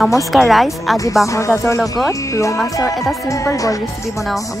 নমস্কাৰ ৰাইজ, আজি বাঁহৰ গাজৰ লগত ৰৌ মাছৰ এটা সিম্পল বইল ৰেচিপি বনাও হওক।